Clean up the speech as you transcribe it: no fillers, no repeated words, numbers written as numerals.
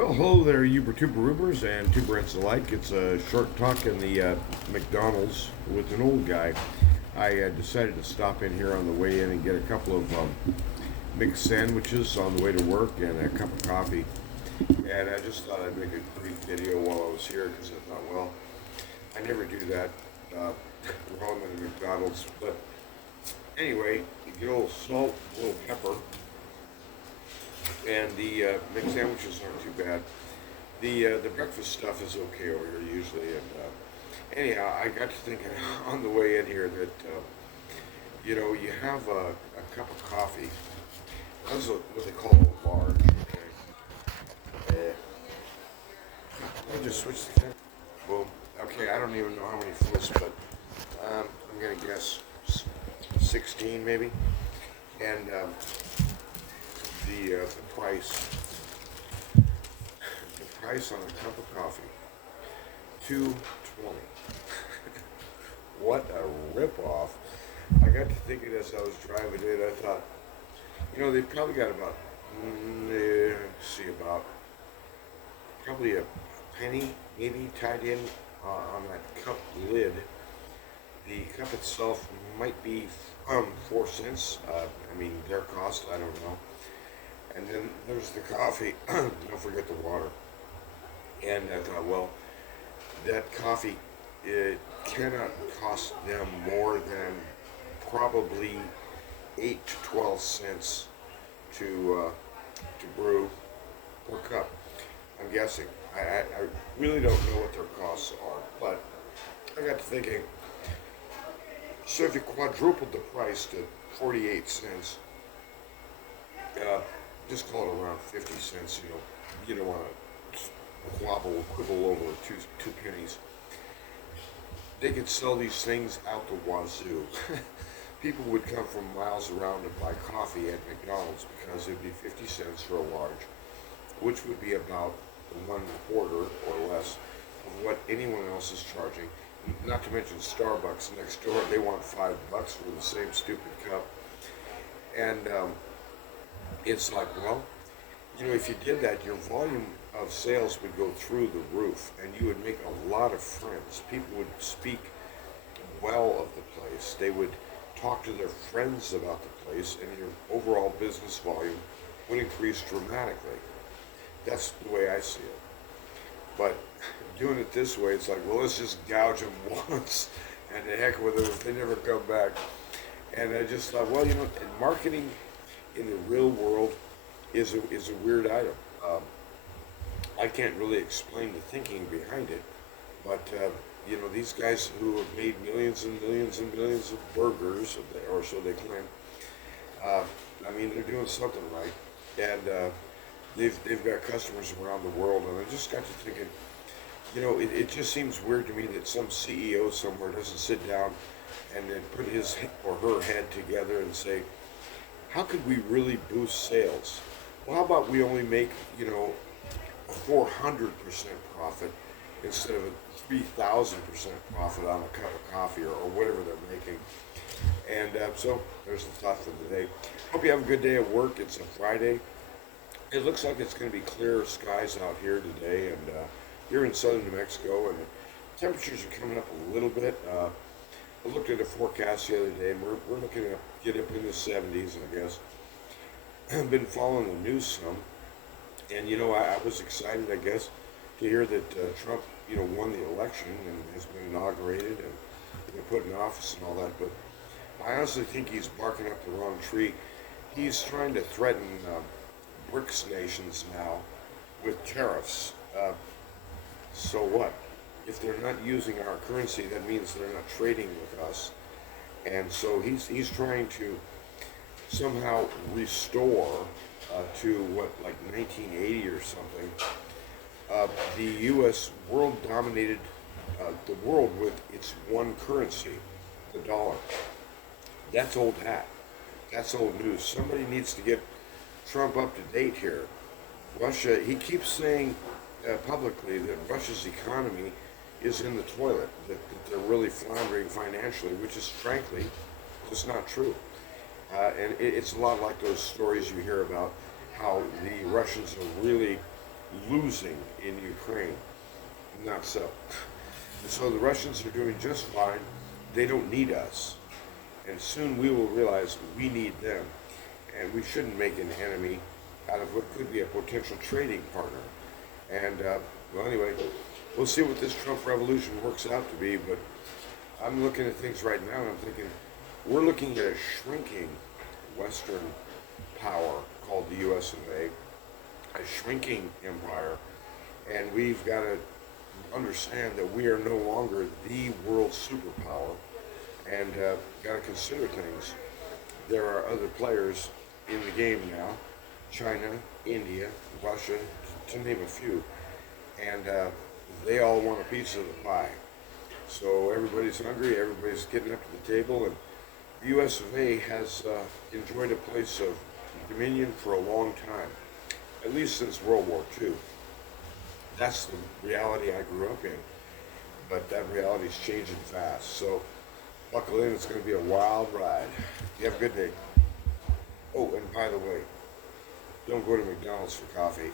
Well, hello there, Uber Tuberubers and Tuberets alike. It's a short talk in the McDonald's with an old guy. I decided to stop in here on the way in and get a couple of mixed sandwiches on the way to work and a cup of coffee. And I just thought I'd make a brief video while I was here because I thought, well, I never do that uh, while I'm in the McDonald's. But anyway, you get a little salt, a little pepper, and the mixed sandwiches aren't too bad. The breakfast stuff is okay over here usually, and anyhow, I got to thinking on the way in here that you have a cup of coffee. That's what they call a large. Okay, let me just switch the camera. Boom. Okay, I don't even know how many flips, but I'm gonna guess 16 maybe, and the price on a cup of coffee, $2.20. What a ripoff! I got to thinking as I was driving in, I thought, they probably got about, about probably a penny maybe tied in on that cup lid. The cup itself might be 4 cents. I mean, their cost, I don't know. And then there's the coffee. Don't forget the water. And I thought, well, that coffee, it cannot cost them more than probably 8 to 12 cents to brew per cup. I'm guessing. I really don't know what their costs are, but I got to thinking, so if you quadrupled the price to 48 cents, just call it around 50 cents, you don't want to quibble over two pennies. They could sell these things out the wazoo. People would come from miles around to buy coffee at McDonald's because it would be 50 cents for a large, which would be about 1/4 or less of what anyone else is charging. Not to mention Starbucks next door, they want $5 for the same stupid cup. And it's like, well, if you did that, your volume of sales would go through the roof, and you would make a lot of friends. People would speak well of the place. They would talk to their friends about the place, and your overall business volume would increase dramatically. That's the way I see it. But doing it this way, it's like, well, let's just gouge them once, and the heck with it if they never come back. And I just thought, well, marketing in the real world is a weird item. I can't really explain the thinking behind it, but these guys who have made millions and millions and millions of burgers, or so they claim. I mean, they're doing something right, and they've got customers around the world. And I just got to thinking, it just seems weird to me that some CEO somewhere doesn't sit down and then put his or her head together and say, how could we really boost sales? Well, how about we only make, a 400% profit instead of a 3,000% profit on a cup of coffee or whatever they're making. And so there's the thought for the day. Hope you have a good day at work. It's a Friday. It looks like it's going to be clear skies out here today, and here in southern New Mexico, and the temperatures are coming up a little bit. I looked at a forecast the other day, and we're looking to get up in the 70s, I guess. I've been following the news some, and I was excited, I guess, to hear that Trump, won the election and has been inaugurated and been put in office and all that. But I honestly think he's barking up the wrong tree. He's trying to threaten BRICS nations now with tariffs. So what? If they're not using our currency, that means they're not trading with us. And so he's trying to somehow restore to like 1980 or something. The U.S. world dominated the world with its one currency, the dollar. That's old hat. That's old news. Somebody needs to get Trump up to date here. Russia, he keeps saying publicly that Russia's economy is in the toilet, that they're really floundering financially, which is frankly just not true. And it's a lot like those stories you hear about how the Russians are really losing in Ukraine. Not so. And so the Russians are doing just fine. They don't need us. And soon we will realize we need them. And we shouldn't make an enemy out of what could be a potential trading partner. And, well, anyway, we'll see what this Trump revolution works out to be. But I'm looking at things right now and I'm thinking, we're looking at a shrinking Western power called the US of A shrinking empire. And we've got to understand that we are no longer the world superpower, and got to consider things. There are other players in the game now, China, India, Russia, to name a few, and they all want a piece of the pie. So everybody's hungry, everybody's getting up to the table, and the US of A has enjoyed a place of dominion for a long time, at least since World War II. That's the reality I grew up in, but that reality is changing fast. So buckle in, it's going to be a wild ride. You have a good day. Oh, and by the way, don't go to McDonald's for coffee.